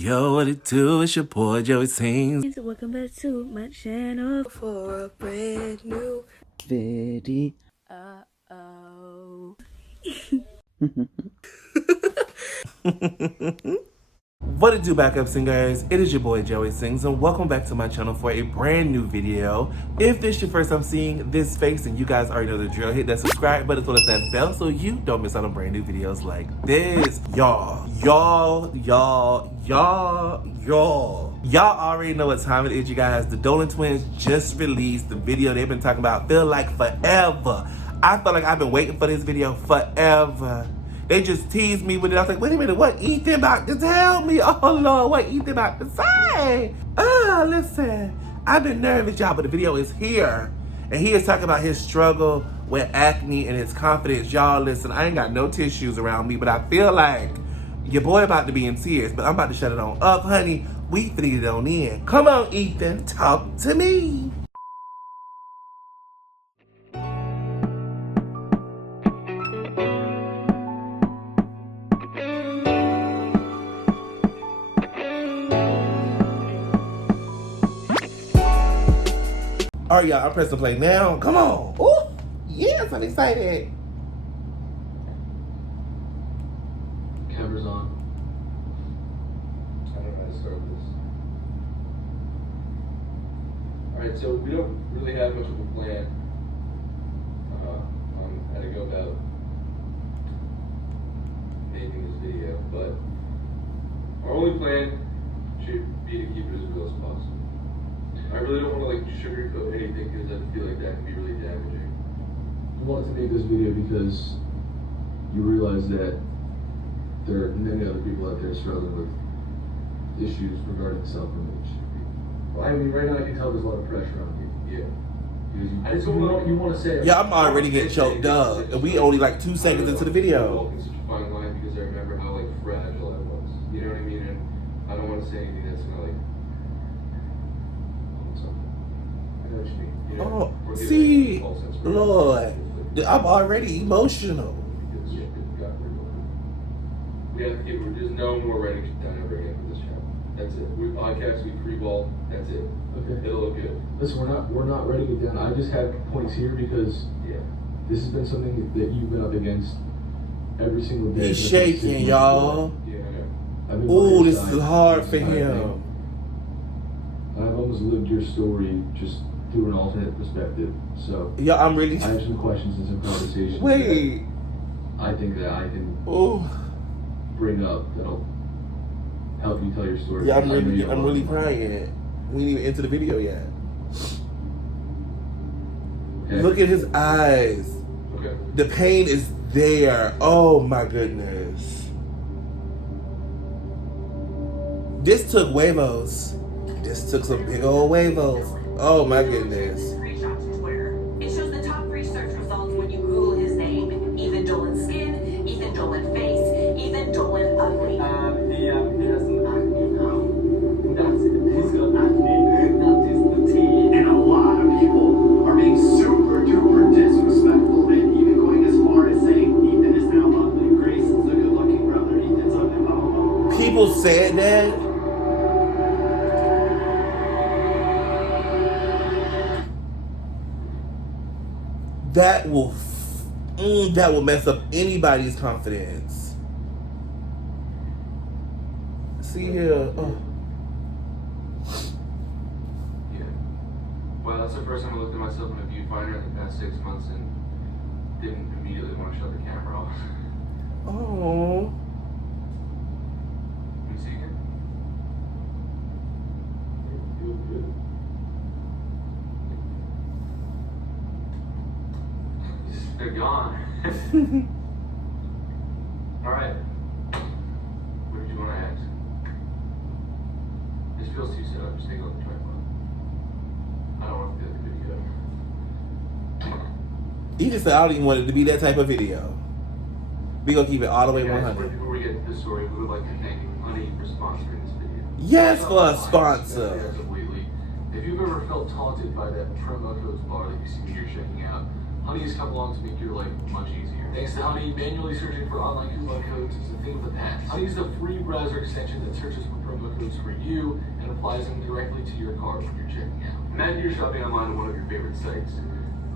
Yo, what it do? It's your boy joeysings. Welcome back to my channel for a brand new video. What it do, backup singers? It is your boy joeysings, and welcome back to my channel for a brand new video. If this is your first time seeing this face, and you guys already know the drill, hit that subscribe button as well as that bell so you don't miss out on brand new videos like this. Y'all already know what time it is, you guys. The Dolan twins just released the video they've been talking about, feel like forever. I feel like I've been waiting for this video forever. They just teased me with it. I was like, wait a minute, what Ethan about to tell me? Oh Lord, what Ethan about to say? Listen, I've been nervous, y'all, but the video is here. And he is talking about his struggle with acne and his confidence. Y'all, listen, I ain't got no tissues around me, but I feel like your boy about to be in tears, but I'm about to shut it on up, honey. We finna get it on in. Come on, Ethan, talk to me. All right, y'all, I'm pressing play now. Come on. Ooh, yes, I'm excited. Camera's on. I don't know how to start this. Alright, so we don't really have much of a plan on how to go about making this video, but our only plan should be to keep it as real as possible. I really don't want to sugarcoat anything because I feel like that can be really damaging. You wanted to make this video because you realize that there are many other people out there struggling with issues regarding self-image. Well, I mean, right now I can tell there's a lot of pressure on you. Yeah. I just don't know what you want to say. Yeah, I'm already getting choked up, and we only like 2 seconds into the video. I'm walking such a fine line because I remember how fragile I was. You know what I mean? And I don't want to say anything that's gonna Oh, see, Lord, I'm already emotional. We have to give, there's no more writing shit down ever again for this channel. That's it. We podcast, we free-ball, that's it. Okay. It'll look good. Listen, we're not writing it down. I just have points here because this has been something that you've been up against every single day. He's shaking, y'all. Yeah, I know. Ooh, this is hard for him. I've almost lived your story just through an alternate perspective. So yeah, I have some questions and some conversations. Wait. I think that I can bring up that'll help you tell your story. Yeah, I'm really crying. We ain't even into the video yet. Okay. Look at his eyes. Okay. The pain is there. Oh my goodness. This took huevos. This took some big old huevos. Oh my goodness. Screenshot to Twitter. It shows the top 3 search results when you Google his name. Ethan Dolan skin, Ethan Dolan face, Ethan Dolan ugly. He has some acne now. That's it. He's got acne. That is the tea. And a lot of people are being super duper disrespectful and even going as far as saying Ethan is now ugly. Grayson's a good looking brother. Ethan's ugly. Blah, blah, blah. People said that. That will mess up anybody's confidence. See here. Oh. Yeah. Well, that's the first time I looked at myself in a viewfinder in the past 6 months and didn't immediately want to shut the camera off. Oh. Can you see again? You look good. They're gone. All right. What did you want to ask? This feels too set up. Just take a look at the tripod. I don't want to do the video. He just said I don't even want it to be that type of video. We gonna keep it all the way 100. Before we get to the story, we would like to thank Honey for sponsoring this video. Yes, for a sponsor. If you've ever felt taunted by that promo codes bar that you see me here checking out, Honey has come along to make your life much easier. Thanks to Honey, manually searching for online coupon codes is a thing of the past. Honey is a free browser extension that searches for promo codes for you and applies them directly to your card when you're checking out. Imagine you're shopping online on one of your favorite sites,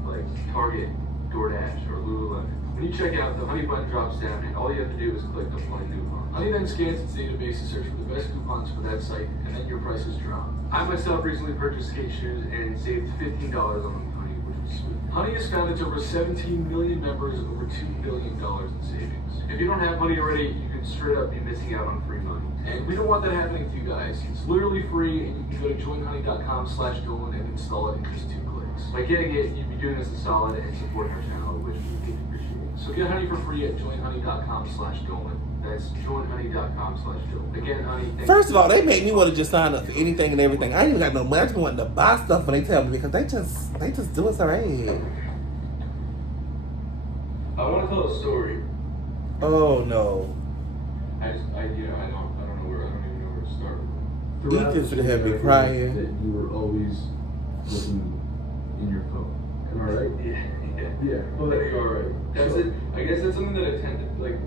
like Target, DoorDash, or Lululemon. When you check out, the Honey button drops down, and all you have to do is click apply coupon. Honey then scans its database to search for the best coupons for that site, and then your prices drop. I myself recently purchased skate shoes and saved $15 on Honey, which was sweet. Honey has found its over 17 million members, over $2 billion in savings. If you don't have Honey already, you can straight up be missing out on free money. And we don't want that happening to you guys. It's literally free, and you can go to joinhoney.com/Dolan and install it in just 2 clicks. By getting it, you'd be doing us a solid and supporting our channel, which we really appreciate. So get Honey for free at joinhoney.com/Dolan. That's joinhoney.com/Dolan. Again, Honey. First of all, they make me want to just sign up for anything and everything. I ain't even got no money. I just want to buy stuff when they tell me because they just do us alright. I want to tell a story. Oh no. I don't even know where to start. Ethan should have been crying. That you were always looking in your phone. Am I right? Yeah. Well, I think you're alright. That's it. I guess that's something that I tend to like.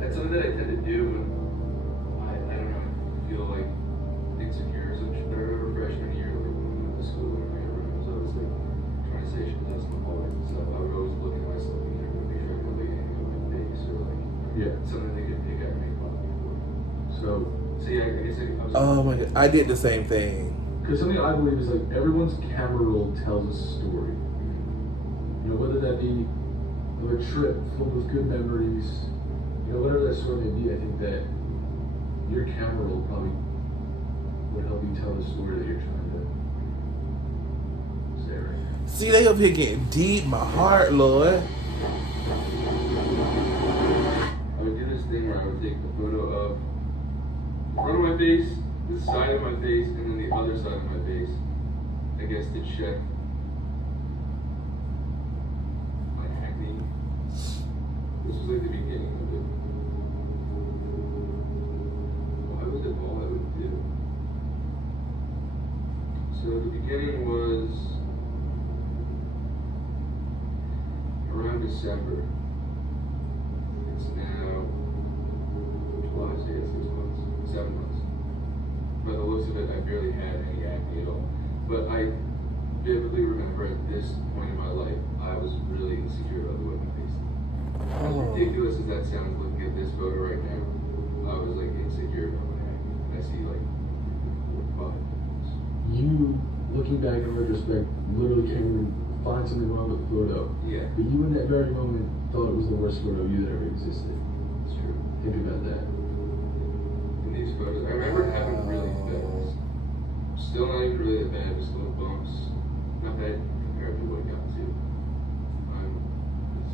That's something that I tend to do when I don't know, feel like insecure. So I remember freshman year, like when I went to school, and everyone was always like trying to say shit that's in the hallway and stuff. I would always look at myself and make sure I could like anything on my face or like something they could pick at me for. So yeah, I guess I was. Oh my god, I did the same thing. Because something I believe is like everyone's camera roll tells a story. You know, whether that be a trip filled with good memories, you know, whatever that story may be, I think that your camera roll probably would help you tell the story that you're trying to say right now. See, they up here getting deep, my heart, Lord. I would do this thing where I would take a photo of the front of my face, the side of my face, and then the other side of my face, I guess, to check my acne. This was like the beginning of it. Why was it all I would do? So the beginning was around December. It's now, well, I say it's 6 months, 7 months. By the looks of it, I barely had any acne at all. But I vividly remember at this point in my life, I was really insecure about the way my face looked. As ridiculous as that sounds, looking at this photo right now, I was like insecure about my acne. And I see like 4 or 5 things. You, looking back in retrospect, literally can't even find something wrong with the photo. Yeah. But you in that very moment thought it was the worst photo you that ever existed. It's true. Think about that. In these photos, I remember having really bad. Still not even really that bad, just little bumps. Not bad compared to what it got to. I'm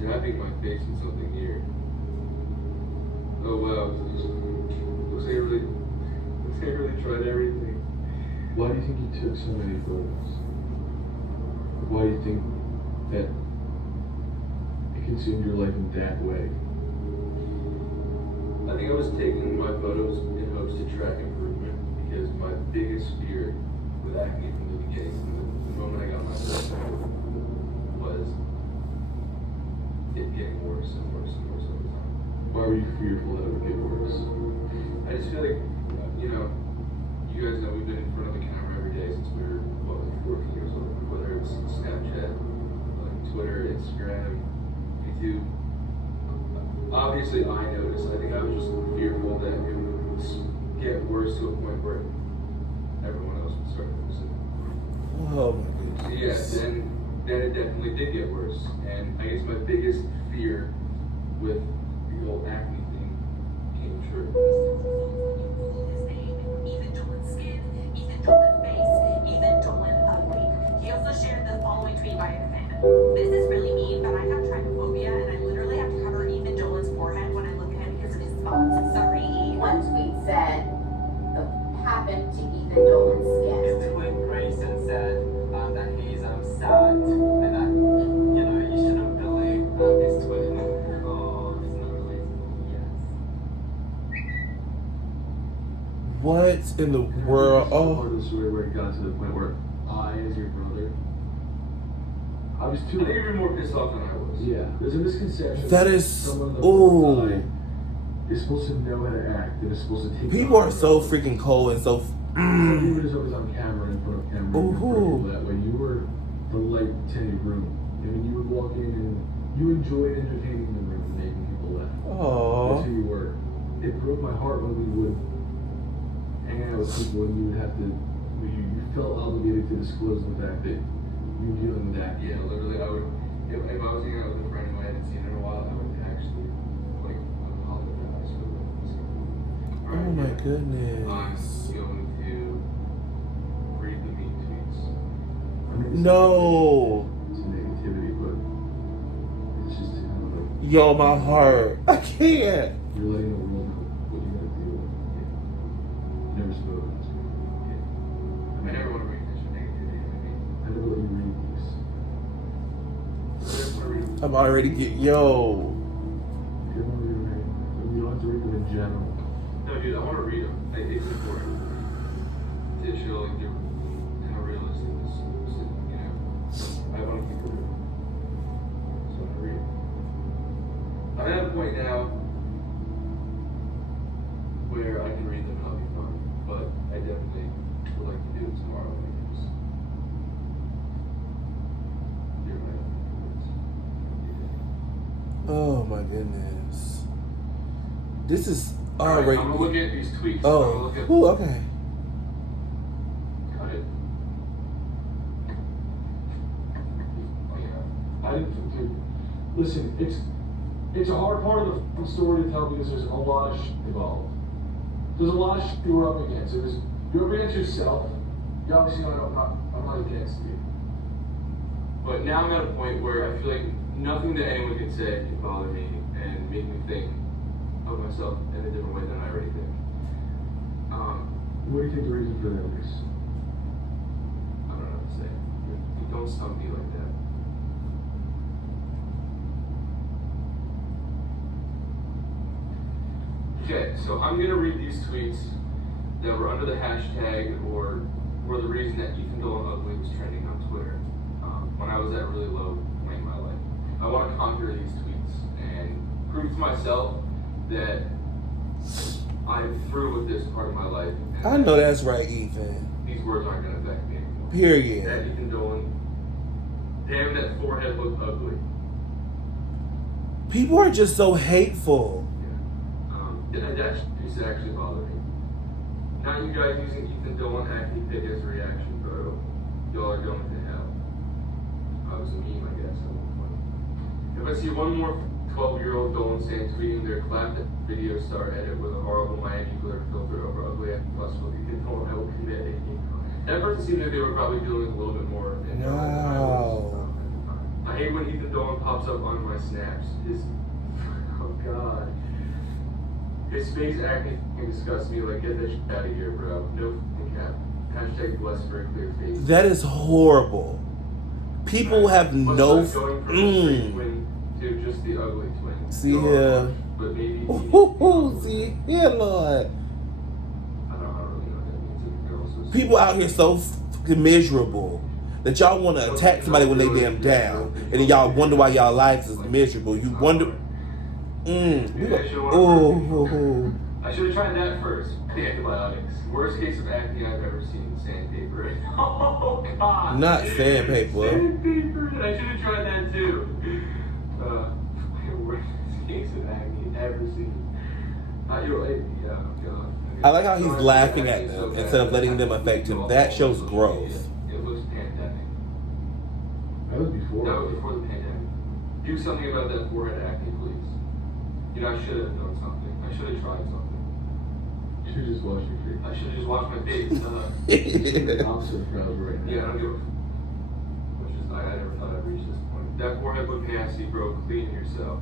zapping my face with something here. Oh wow, looks like I really tried everything. Why do you think you took so many photos? Why do you think that it consumed your life in that way? I think I was taking my photos in hopes to track improvement because my biggest fear with acne from the beginning, from the moment I got my first photo, was it getting worse and worse and worse over time. Why were you fearful that it would get worse? I just feel like, you know, you guys know we've been in front of the camera every day since we were, 14 years old. Whether it's Snapchat, like Twitter, Instagram, YouTube. Obviously, I noticed. I think I was just fearful that it would get worse to a point where everyone else would start noticing. Oh my goodness. Yeah, then it definitely did get worse. And I guess my biggest fear with the whole acne thing came true. His name, even Dolan's skin, even Dolan's face, even Dolan ugly. He also shared the following tweet by a fan. This is really mean, but I have trypophobia and I literally have to cover even Dolan's forehead when I look at him because of his spots. Sorry, E. One tweet said, "The happened to Ethan Dolan's skin." His twin Grayson said that he's sad and that, you know, you shouldn't believe his twin. Oh, he's not really. Yes. What in the world? Part Oh, of the story where it got to the point where I, as your brother, I was I too. think you're more pissed off than I was. Yeah, there's a misconception. That is, someone on the ooh. front line is supposed to know how to act and is supposed to take. People are so freaking cold and so. You were just always on camera in front of camera. Ooh. And people that way. You were the light to any room. I mean, you would walk in and you enjoyed entertaining the room and making people laugh. Aww. That's who you were. It broke my heart when we would hang out with people and you would have to. You felt obligated to disclose the fact that you were dealing with that. Yeah, literally, I would. If I was hanging out with a friend who I hadn't seen in a while, I would actually like apologize for this. Oh my I'm goodness. going to read the mean tweets. I mean, it's No. It's negativity, but it's just kind of like Yo, my heart. I can't. you're letting the world know what you gotta deal with. Never spoke. I never want to read this negativity. I never let you read these. I just want to read them. I'm already getting. Yo. If you don't read them, you don't have to read them in general. No, dude, I want to read them. It's important to show like how realistic this is. You know, I want to keep it real. So I'm gonna read it. I'm at a point now where I can read them and I'll be fine. But I definitely would like to do it tomorrow. Because you're my Oh my goodness. This is Alright, already. I'm gonna look at these tweets. I'm gonna Oh. look at. Ooh, okay. Cut it. Oh yeah. I didn't. Dude, listen, it's a hard part of the story to tell because there's a lot of shit involved. There's a lot of shit you're up against. You're up against yourself. You obviously know I'm not against you. But now I'm at a point where I feel like nothing that anyone can say can bother me and make me think of myself in a different way than I already think. What do you think the reason for that is? I don't know what to say. You don't stump me like that. Okay, so I'm gonna read these tweets that were under the hashtag or were the reason that Ethan Dolan Ugly was trending on Twitter when I was at a really low point in my life. I want to conquer these tweets and prove to myself that I'm through with this part of my life. And I know that's right, Ethan. these words aren't gonna affect me anymore. That Period. Ethan Dolan, damn, that forehead looked ugly. People are just so hateful. That used to actually bother me. Not you guys using Ethan Dolan acne pic as a reaction photo. Y'all are going to hell. I was a meme, I guess, at one point. If I see one more 12-year-old Dolan fan tweeting their clapped video star edit with a horrible Miami glitter filter over ugly acne plus with Ethan Dolan, I will commit a hate crime. That person seemed like they were probably dealing with a little bit more than I was at the time. I hate when Ethan Dolan pops up on my snaps. Oh god. His face acne disgusts me. Like, get that shit out of here, bro. No fucking cap. Hashtag blessed for a clear face. That is horrible. People have What's no. like going from a straight twin to just the ugly twin. See Go here. on, but maybe. Ooh, see here, Lord. I don't really know what that means. If the girls are People out here so fucking miserable that y'all want to attack somebody when they damn down, and then y'all wonder why y'all lives is miserable. You wonder. Maybe I should Oh. I should have tried that first. The antibiotics. Worst case of acne I've ever seen. Sandpaper. Oh god. Not sandpaper. Sandpaper. I should have tried that too. Worst case of acne ever seen. Yeah, god. I like how he's laughing at them instead of letting them affect him. That shows growth. It was pandemic. That was before. That was before the pandemic. Do something about that forehead acne, please. You know, I should have done something. I should have tried something. You should just wash your face. I should have just washed my face. I'm so proud right now. Yeah, I don't give a which is, I never thought I'd reach this point. That forehead looked nasty, bro. Clean yourself.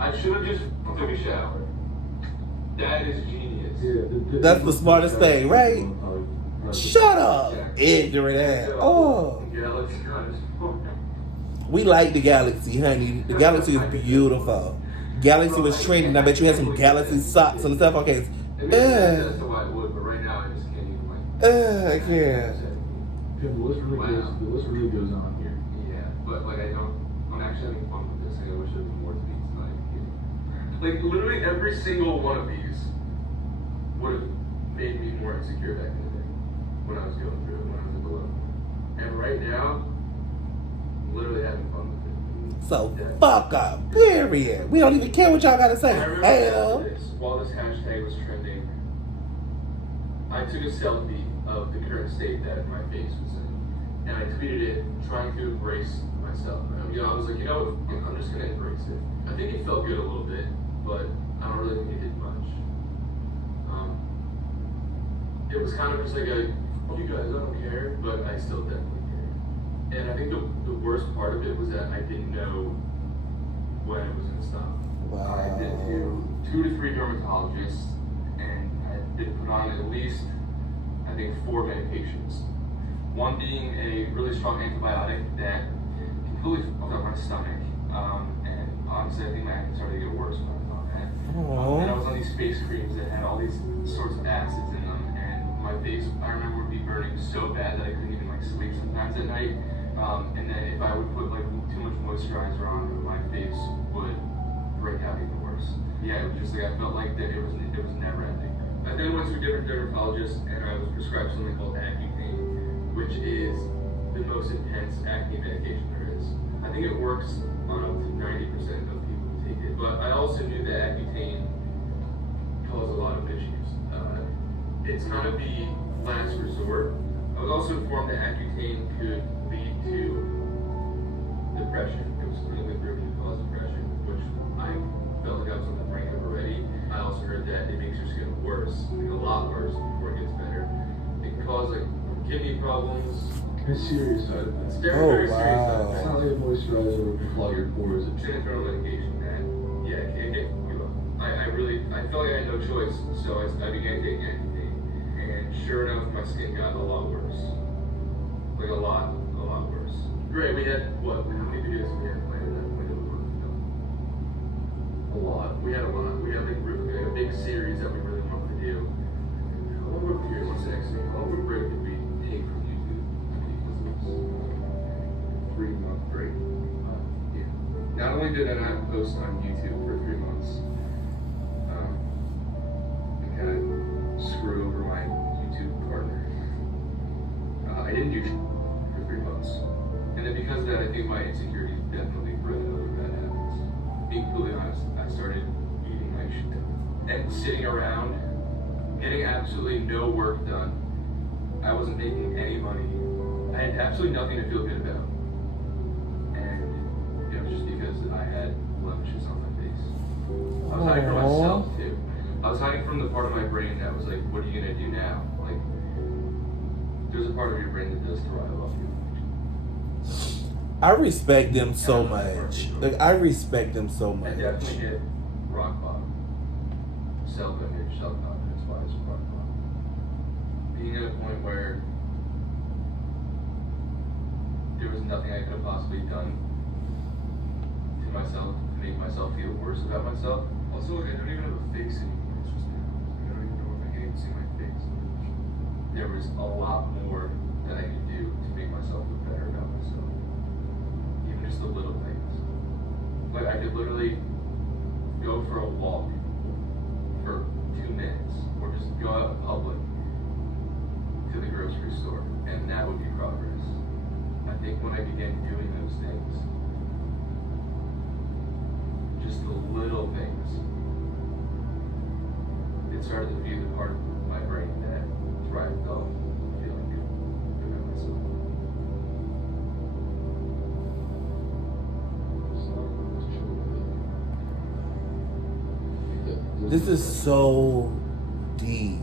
I should have just took a shower. That is genius. Yeah, That's the smartest thing, right? Shut up, ignorant ass. Oh. Galaxy on his forehead. We like the Galaxy, honey. The Galaxy is beautiful. Galaxy was trending. I bet you had some Galaxy socks and stuff. Okay. That's the white wood, but right now I just can't even like. I can't. Yeah, the list really goes on here. Yeah. but like I'm actually having fun with this. I wish there was more to me tonight. Like literally every single one of these would have made me more insecure back in the day when I was going through it, when I was at Dolan. And right now, I'm literally having fun with it. So fuck up, period. We don't even care what y'all gotta say. I remember Hell. after this, while this hashtag was trending, I took a selfie of the current state that my face was in. And I tweeted it, trying to embrace myself. And, I was like, I'm just gonna embrace it. I think it felt good a little bit, but I don't really think it did much. It was kind of just like you guys, I don't care, but I still definitely care. And I think the worst part of it was that I didn't know when it was gonna stop. Wow. I did to 2 to 3 dermatologists, and I had been put on at least, I think, 4 medications. One being a really strong antibiotic that completely fucked up my stomach. And honestly, I think my acne started to get worse when I was on that. And I was on these face creams that had all these sorts of acids in them. And my face, I remember, would be burning so bad that I couldn't even like sleep sometimes at night. And then if I would put like too much moisturizer on, my face would break out even worse. Yeah, it was just like I felt like that it was never ending. I then went to a different dermatologist and I was prescribed something called Accutane, which is the most intense acne medication there is. I think it works on up to 90% of people who take it. But I also knew that Accutane caused a lot of issues. It's kind of the last resort. I was also informed that Accutane could lead to depression. It was really proven to cause depression, which I felt like I was on the brink of already. I also heard that it makes your skin worse, like a lot worse before it gets better. It can cause like kidney problems. It's serious side It's effects. very, very serious side It's effects. not like a moisturizer will clog your pores. It's an internal medication that, yeah, it can you know, I felt like I had no choice, so I began taking Accutane. And sure enough, my skin got a lot worse. Like a lot worse. Great, we had, what, how many videos we had planned at that point that we were filming? A lot. We had a lot. We had like a big series that we really wanted to do. How long would, here, what's the next thing? How long would break did we take from YouTube? Because it was 3-month break. Yeah. Not only did I not post on YouTube for 3 months, I kind of screwed over my YouTube partner. I didn't do for 3 months. And then because of that, I think my insecurities definitely bred other bad habits. Being completely honest, I started eating like shit and sitting around, getting absolutely no work done. I wasn't making any money. I had absolutely nothing to feel good about. And it was just because I had blemishes on my face. I was hiding from myself too. I was hiding from the part of my brain that was like, what are you gonna do now? Like, there's a part of your brain that does thrive off you. I respect them so much. Like, I respect them so I much. definitely hit rock bottom. Self-image, self-confidence wise, rock bottom. Being at a point where there was nothing I could have possibly done to myself to make myself feel worse about myself. Also, look, I don't even have a face anymore. It's just I don't even know if I can even see my face. There was a lot more that I could do to make myself feel better about myself. Even just the little things. Like I could literally go for a walk for 2 minutes, or just go out in public to the grocery store, and that would be progress. I think when I began doing those things, just the little things, it started to feed the part of my brain that thrived off feeling good about myself. This is so deep.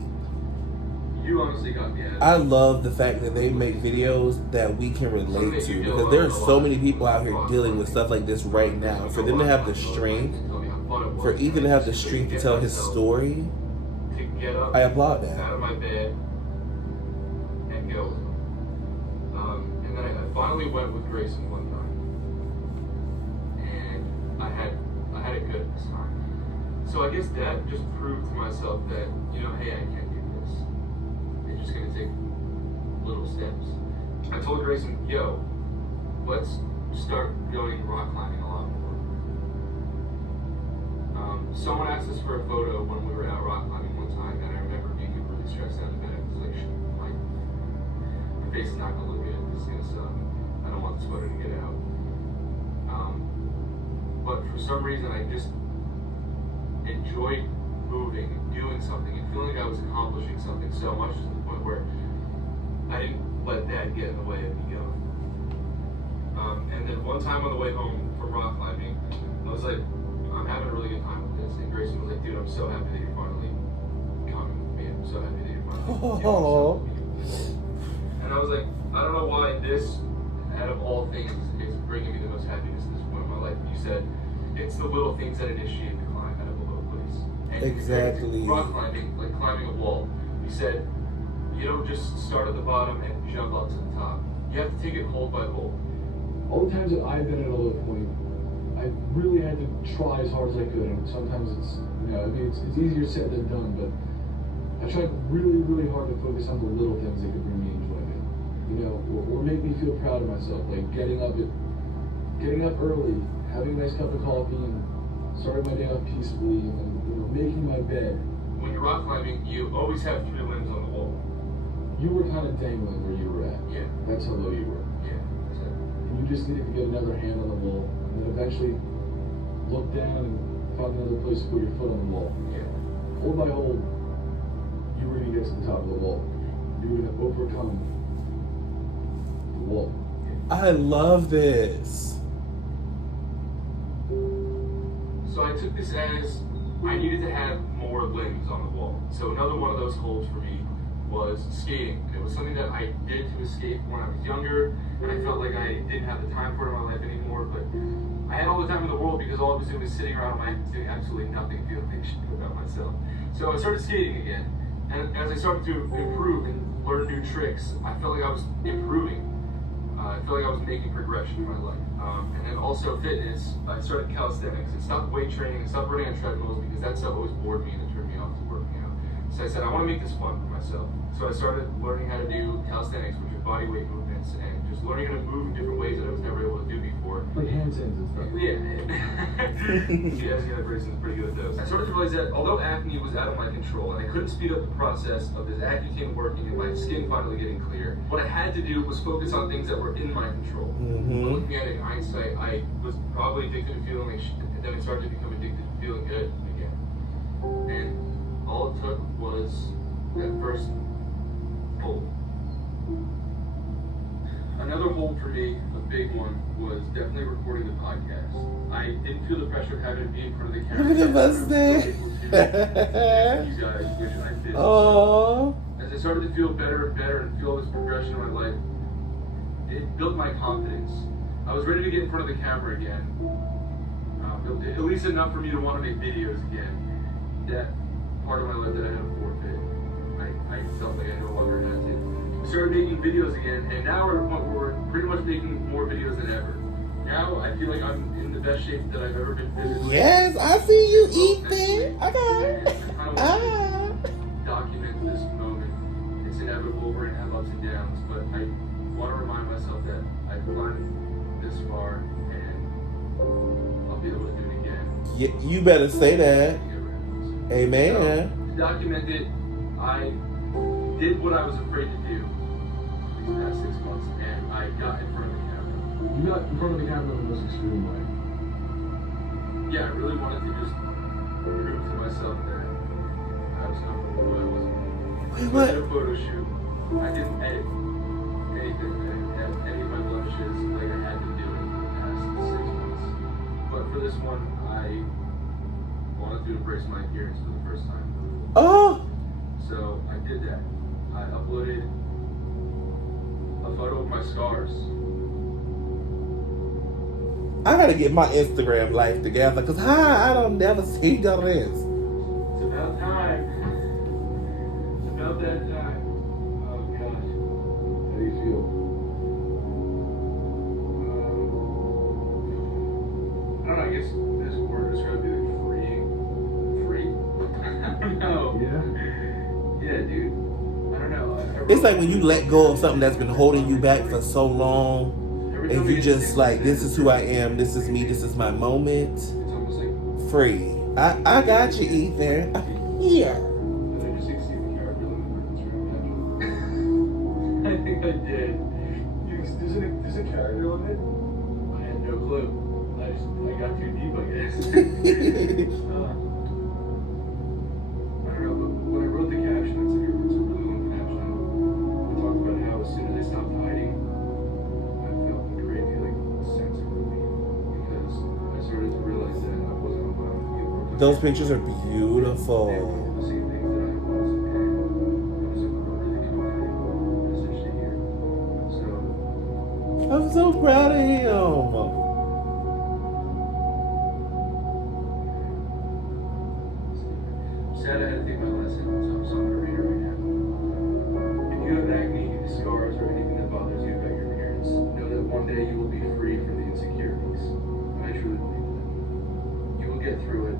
You honestly got me at I love the fact that they make videos that we can relate to, because there are so many people out here dealing with stuff like this right now. For them to have the strength, for Ethan to have the strength to tell his story, to get up I applaud that. out of my bed and go. And then I finally went with Grayson one time, and I had it good this time. So I guess that just proved to myself that, you know, hey, I can do this. It's just gonna take little steps. I told Grayson, yo, let's start going rock climbing a lot more. Someone asked us for a photo when we were out rock climbing one time, and I remember being really stressed out in bed. I was like, my face is not gonna look good. This is gonna suck. I don't want this photo to get out. But for some reason, I just enjoyed moving and doing something and feeling like I was accomplishing something so much to the point where I didn't let that get in the way of me going. And then one time on the way home from rock climbing, I was like, I'm having a really good time with this. And Grayson was like, dude, I'm so happy that you're finally coming with me. I'm so happy that you're finally doing something with me. And I was like, I don't know why this, out of all things, is bringing me the most happiness at this point in my life. You said it's the little things that initiate the climb out of a low place. And Exactly. Rock climbing, like climbing a wall. You said you don't just start at the bottom and jump up to the top. You have to take it hole by hole. All the times that I've been at a low point, I really had to try as hard as I could, and sometimes it's, it's easier said than done, but I tried really, really hard to focus on the little things that could bring me enjoyment, or make me feel proud of myself, like getting up early, having a nice cup of coffee, and starting my day off peacefully, and then, making my bed. When you're rock climbing, you always have 3 limbs on the wall. You were kind of dangling where you were at. Yeah. That's how low you were. Yeah, that's it. And you just needed to get another hand on the wall, and then eventually look down and find another place to put your foot on the wall. Yeah. Hole by hole, you were going to get to the top of the wall. You were going to overcome the wall. I love this. So I took this as I needed to have more limbs on the wall. So another one of those goals for me was skating. It was something that I did to escape when I was younger, and I felt like I didn't have the time for it in my life anymore, but I had all the time in the world because all I was doing was sitting around my house doing absolutely nothing, feeling shit about myself. So I started skating again, and as I started to improve and learn new tricks, I felt like I was improving. I felt like I was making progression in my life. And then also fitness, I started calisthenics and stopped weight training and stopped running on treadmills because that stuff always bored me and it turned me off to working out. So I said, I want to make this fun for myself. So I started learning how to do calisthenics, which are body weight movements, and just learning how to move in different ways that I was never able to do before. Like handstands and stuff. Yeah. Yeah, Grayson's pretty good at those. I started to realize that although acne was out of my control and I couldn't speed up the process of this Accutane working and my skin finally getting clear, what I had to do was focus on things that were in my control. Mm-hmm. Looking at it in hindsight, I was probably addicted to feeling like shit, and then I started to become addicted to feeling good again. And all it took was that first hole. Another hole for me, a big one, was definitely recording the podcast. I didn't feel the pressure of having to be in front of the camera. Look at us there. You guys, which I did. Oh. As I started to feel better and better and feel this progression in my life, it built my confidence. I was ready to get in front of the camera again. At least enough for me to want to make videos again. That part of my life that I had to forfeit, I felt like I no longer had to. We started making videos again, and now we're at a point where we're pretty much making more videos than ever. Now I feel like I'm in the best shape that I've ever been physically. Yes, I see you eating. And Okay. I kind of want to document this moment. It's inevitable. We're gonna have ups and downs, but I want to remind myself that I've climbed this far, and I'll be able to do it again. You better say that. To get rid of this. Amen. So, to document it, I did what I was afraid to do these past 6 months, and I got in front of the camera. You got in front of the camera in the most extreme way. Yeah, I really wanted to just prove to myself that I was comfortable who I wasn't. Wait, I what? did a photo shoot. I didn't edit anything. I didn't have any of my blemishes like I had been doing for the past 6 months. But for this one, I wanted to embrace my appearance for the first time. Oh. So I did that. I uploaded a photo of my scars. I gotta get my Instagram life together, cause I don't never see this. It's about time. It's about that time. Oh gosh. How do you feel? I don't know, I guess this word describes me like freeing. Free? I don't know. Yeah, dude. I don't know. It's like when you let go of something that's been holding you back for so long, time and we you get just to like, this is who I am, this is me, this is my moment. It's almost like, Free. I got you, Ethan. I'm here. did I just exceed the character limit for this room? I think I did. There's a character limit? I had no clue. I got too deep, I guess. I don't know, but when I wrote the caption, it's a really long caption. I talked about how as soon as I stopped hiding, I felt a great feeling, sense of relief, because I started to realize that I wasn't alone. People were Those pictures are They were beautiful. the same things that I was, and it was a really comforting message to hear. So, I'm so proud of him. sad I had to take my lesson, so I'm gonna read it right now. If you have acne, scars, or anything that bothers you about your appearance, know that one day you will be free from the insecurities. I truly believe that. You will get through it.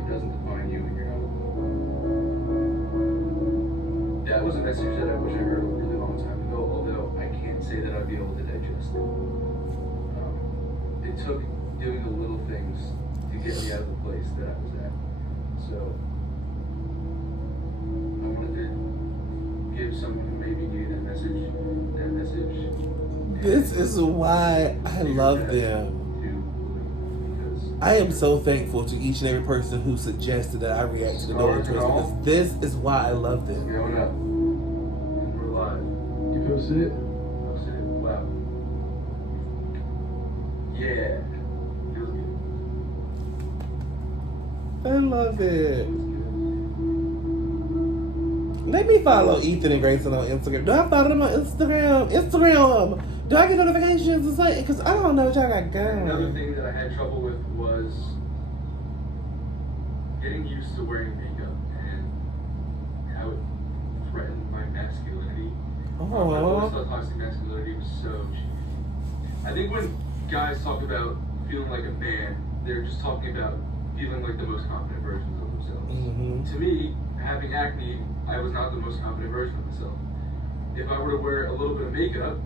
It doesn't define you, and you're not alone. That was a message that I wish I heard a really long time ago, although I can't say that I'd be able to digest it. It took doing the little things to get me out of the place that I was at. So, I wanted to give someone who maybe needed that message. This is why I love them. I am so thankful to each and every person who suggested that I react to the Dolan twins, because this is why I love them. Going up. And we're live. You posted it? Posted it. Wow. Yeah. Feels good. I love it. Let me follow Ethan and Grayson on Instagram. Do I follow them on Instagram? Do I get notifications or something? Because I don't know what y'all got going. Another thing that I had trouble with was getting used to wearing makeup and how it threatened my masculinity. I always thought toxic masculinity was so cheap. I think when guys talk about feeling like a man, they're just talking about feeling like the most confident versions of themselves. Mm-hmm. To me, having acne, I was not the most confident version of myself. If I were to wear a little bit of makeup,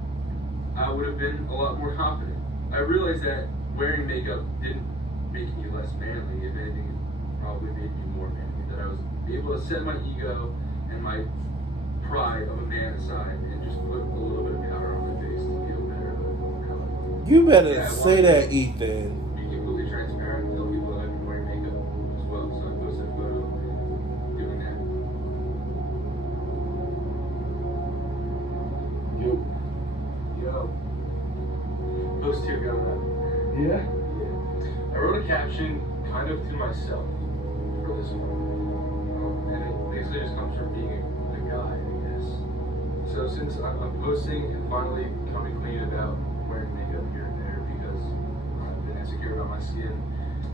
I would have been a lot more confident. I realized that wearing makeup didn't make me less manly. If anything, it probably made me more manly. That I was able to set my ego and my pride of a man aside and just put a little bit of powder on my face to feel better about my color. You better Yeah, say that, Ethan. Be completely transparent and tell people that I've been wearing makeup as well. So I posted a photo doing that. Yo. Post 2 going up. Yeah? Yeah. I wrote a caption kind of to myself for this one. And it basically just comes from being a guy, I guess. So since I'm posting and finally coming clean about wearing makeup here and there because I've been insecure about my skin,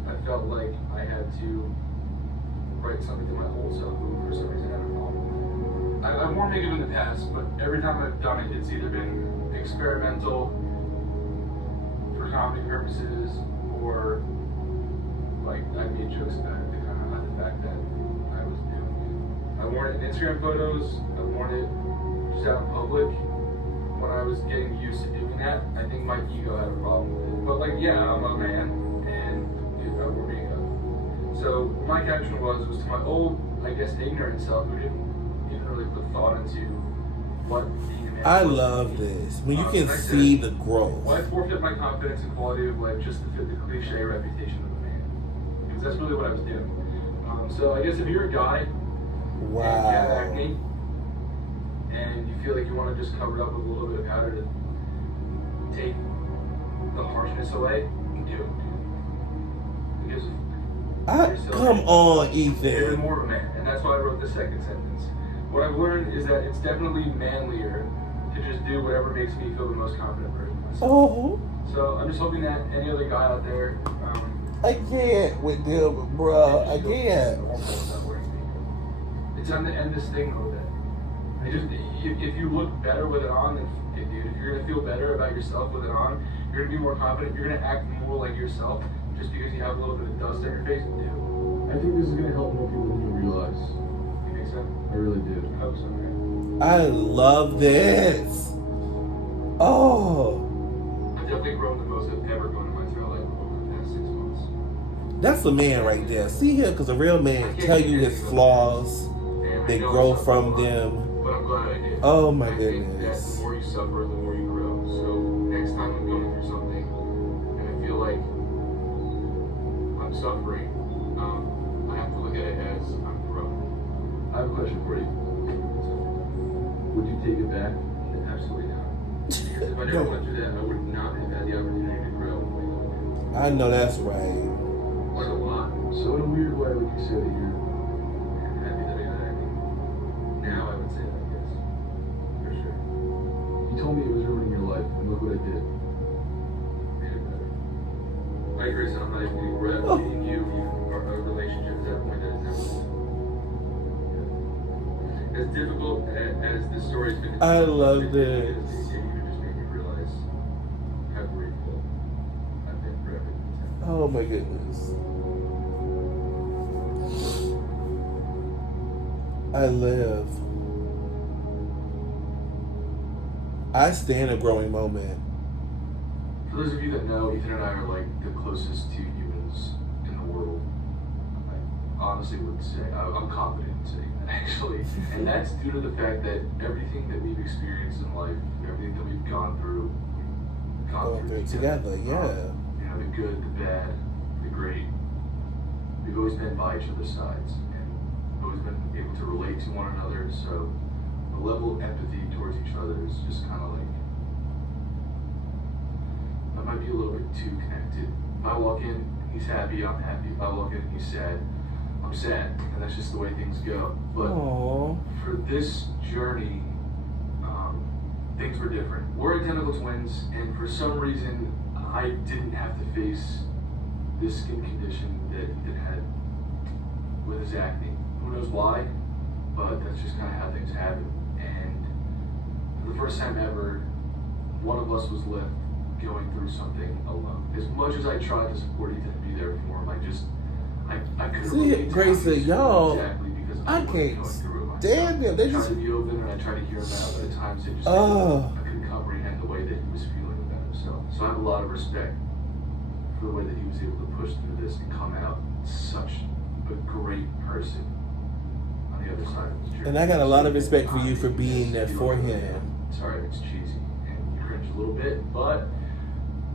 I felt like I had to write something to my old self who for some reason had a problem. I've worn makeup in the past, but every time I've done it, it's either been experimental for comedy purposes, or like I made jokes about it to kind of hide the fact that I was doing it. I worn it in Instagram photos. I've worn it just out in public. When I was getting used to doing that, I think my ego had a problem with it. But like, yeah, I'm a man, and I wore makeup. So what my caption was to my old, I guess, ignorant self who didn't even really put thought into what being a man I was. love this. When you can I said, see the growth. why forfeit my confidence and quality of life just to fit the cliche reputation of a man? Because that's really what I was doing. So I guess if you're a guy and you have Wow. acne and you feel like you want to just cover it up with a little bit of powder to take the harshness away, do it. Because Come on, you're Ethan. more of a man, and that's why I wrote the second sentence. What I've learned is that it's definitely manlier to just do whatever makes me feel the most confident version of myself. Oh, So I'm just hoping that any other guy out there, I can't with them, bro. I can't. It's time to end this thing though. That if you look better with it on, then dude, if you're gonna feel better about yourself with it on, you're gonna be more confident. You're gonna act more like yourself just because you have a little bit of dust on your face. Do I think this is gonna help more people than you realize. you think so? I really do. I hope so, man. I love this. Oh, I definitely definitely grown the most I've ever grown in my entire life over the past 6 months. That's a man right there. See here, because a real man tell you his flaws. And They I know grow I suffer from a lot, them. But I'm glad I did. Oh my I think that goodness. the more you suffer, the more you grow. So next time I'm going through something and I feel like I'm suffering, I have to look at it as I'm growing. I have a question for you. Would you take it back? Absolutely not. Because if I never went through that, I would not have had the opportunity to grow. I know that's right. Like a lot. So in a weird way, would you say that you're Happy that I got acne. Now I would say that, yes. For sure. You told me it was ruining your life, and look what it did. Made it better. I agree, so I'm not even going to regret meeting you, even our relationship at that point that is never. As difficult as this story's been, I love it this. has continued to just make me realize how grateful I've been for everything that's happened. Oh my goodness. I live. I stay in a growing moment. For those of you that know, Ethan and I are like the closest two humans in the world. I honestly would say, I'm confident in saying that actually. And that's due to the fact that everything that we've experienced in life, everything that we've gone through, Going through it together, yeah. You know, the good, the bad, the great. We've always been by each other's sides and always been able to relate to one another. So the level of empathy towards each other is just kind of like, that might be a little bit too connected. If I walk in, he's happy, I'm happy. If I walk in, he's sad, I'm sad. And that's just the way things go. But Aww. for this journey, things were different. We're identical twins, and for some reason, I didn't have to face this skin condition that Ethan had with his acne. Who knows why, but that's just kind of how things happen. And for the first time ever, one of us was left going through something alone. As much as I tried to support Ethan and be there for him, I couldn't See, relate to Grace how he said, was y'all, feeling exactly because I wasn't can't going through it myself. stand them. They I tried just, to be open and I tried to hear him out, but at times it just Oh. I couldn't comprehend the way that he was feeling about himself. So I have a lot of respect for the way that he was able to push through this and come out such a great person on the other side of this journey. and I got a lot of respect for you for being there for him. Sorry, it's cheesy and you cringe a little bit, but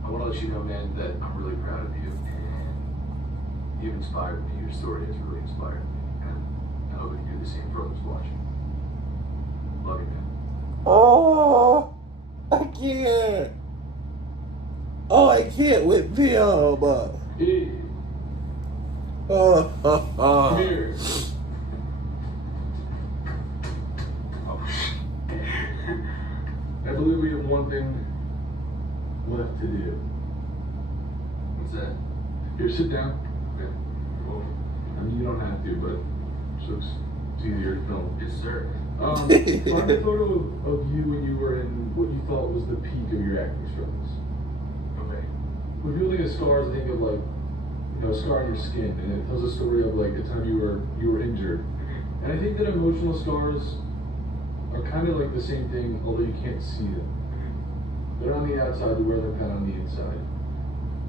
I want to let you know, man, that I'm really proud of you and you've inspired me. Your story has really inspired me, and I hope you do the same for others watching. Love you, man. Oh, I can't. Oh, I can't with them. Hey, Oh. come here. I believe we have one thing left to do. What's that? Here, sit down. Okay. Well, I mean, you don't have to, but it's easier to film. yes, sir. Find a photo of you when you were in what you thought was the peak of your acne struggles. Okay. When people think of scars, they think of like, you know, a scar on your skin, and it tells a story of like a time you were injured. And I think that emotional scars are kind of like the same thing, although you can't see them. They're on the outside, where they're kind of on the inside.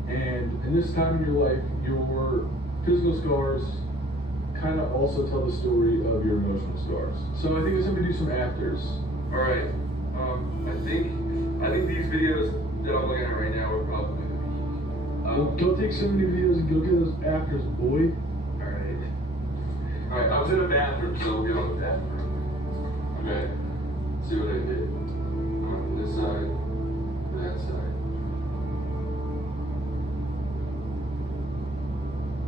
And in this time in your life, your physical scars kind of also tell the story of your emotional scars. So I think it's time to do some afters. All right. I think these videos that I'm looking at right now are probably the peak. Go take so many videos and go get those afters, boy. All right. All right. I was in the bathroom, so we'll get on the bathroom. Okay. See what I did. On this side, that side.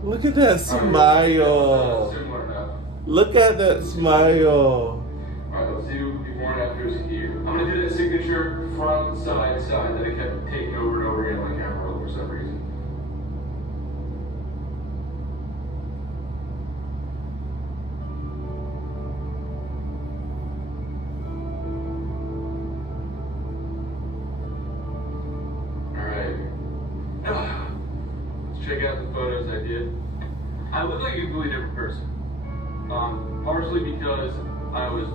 Look at that smile. Similar enough. Look at that smile. Alright, let's do before and afters here. I'm gonna do that signature front, side, side that I kept taking over and over again on camera roll for some reason. Alright. Let's check out the photos I did. I look like a completely different person. Partially because I was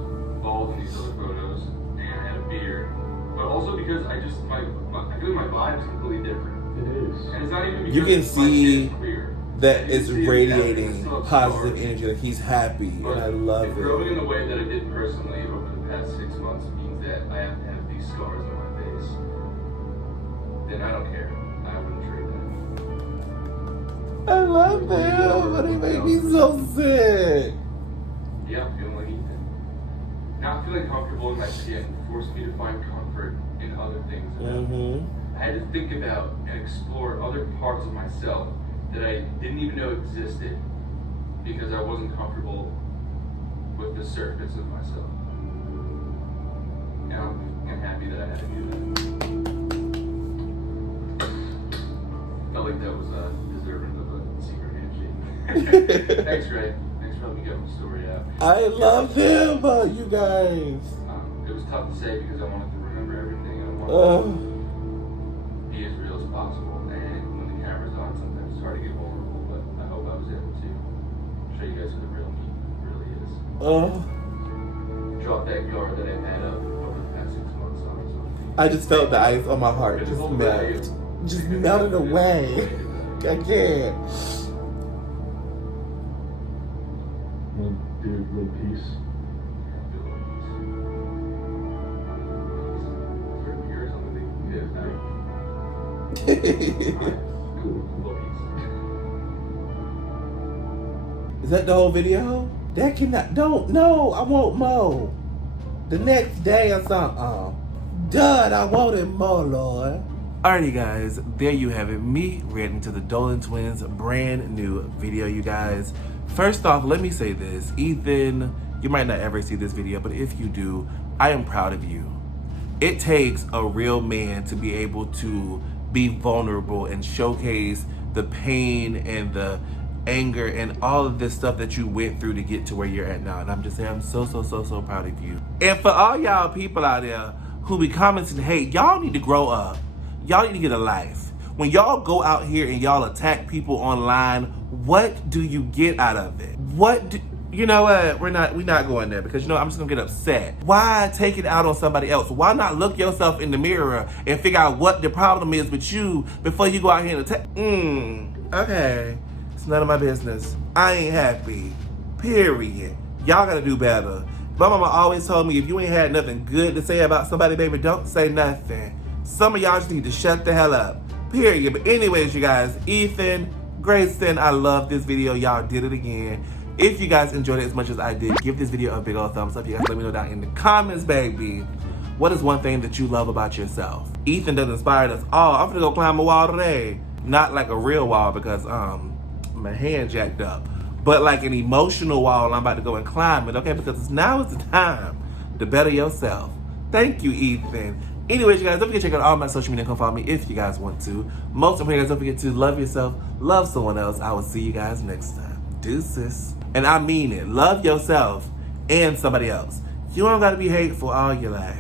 bald in these other photos and I had a beard, but also because I just, I feel like my vibe's completely different. It is. And it's not even because You can my see skin is clear. that I it's can see radiating everything still positive scars. energy, like he's happy, But and I love if growing in it. the way that I did personally over the past 6 months means that I have to have these scars on my face, then I don't care. I wouldn't trade that. I love them, but they make me so sick. Yeah, I'm feeling like Ethan. Not feeling comfortable in my skin forced me to find comfort in other things. I had to think about and explore other parts of myself that I didn't even know existed because I wasn't comfortable with the surface of myself. And I'm happy that I had to do that. Felt like that was deserving of a secret handshake. Thanks, Ray. Thanks for helping me get my story out. I love him, you guys. It was tough to say because I wanted to remember everything. I wanted to be as real as possible. And when the camera's on, sometimes it's hard to get vulnerable. But I hope I was able to show you guys who the real me really is. Drop that guard that I've had up over the past 6 months on something. I just felt the ice on my heart just melt. Just melted away. I can't. One big little piece. Is that the whole video? That cannot, no, I want more. The next day or something. Dud, I wanted more, Lord. Alrighty guys, there you have it. Me reacting to the Dolan twins' brand new video, you guys. First off, let me say this. Ethan, you might not ever see this video, but if you do, I am proud of you. It takes a real man to be able to be vulnerable and showcase the pain and the anger and all of this stuff that you went through to get to where you're at now. And I'm just saying, I'm so proud of you. And for all y'all people out there who be commenting, hey, y'all need to grow up. Y'all need to get a life. When y'all go out here and y'all attack people online, what do you get out of it? You know what? We're not going there because, you know, I'm just gonna get upset. Why take it out on somebody else? Why not look yourself in the mirror and figure out what the problem is with you before you go out here and attack? Okay. It's none of my business. I ain't happy. Period. Y'all gotta do better. My mama always told me if you ain't had nothing good to say about somebody, baby, don't say nothing. Some of y'all just need to shut the hell up. Period. But anyways, you guys, Ethan, Grayson, I love this video. Y'all did it again. If you guys enjoyed it as much as I did, give this video a big old thumbs up. You guys let me know down in the comments, baby. What is one thing that you love about yourself? Ethan done inspired us all. I'm gonna go climb a wall today. Not like a real wall because my hand jacked up. But like an emotional wall, I'm about to go and climb it, okay? Because now is the time to better yourself. Thank you, Ethan. Anyways, you guys, don't forget to check out all my social media and come follow me if you guys want to. Most importantly, guys, don't forget to love yourself, love someone else. I will see you guys next time. Deuces. And I mean it. Love yourself and somebody else. You don't gotta be hateful all your life.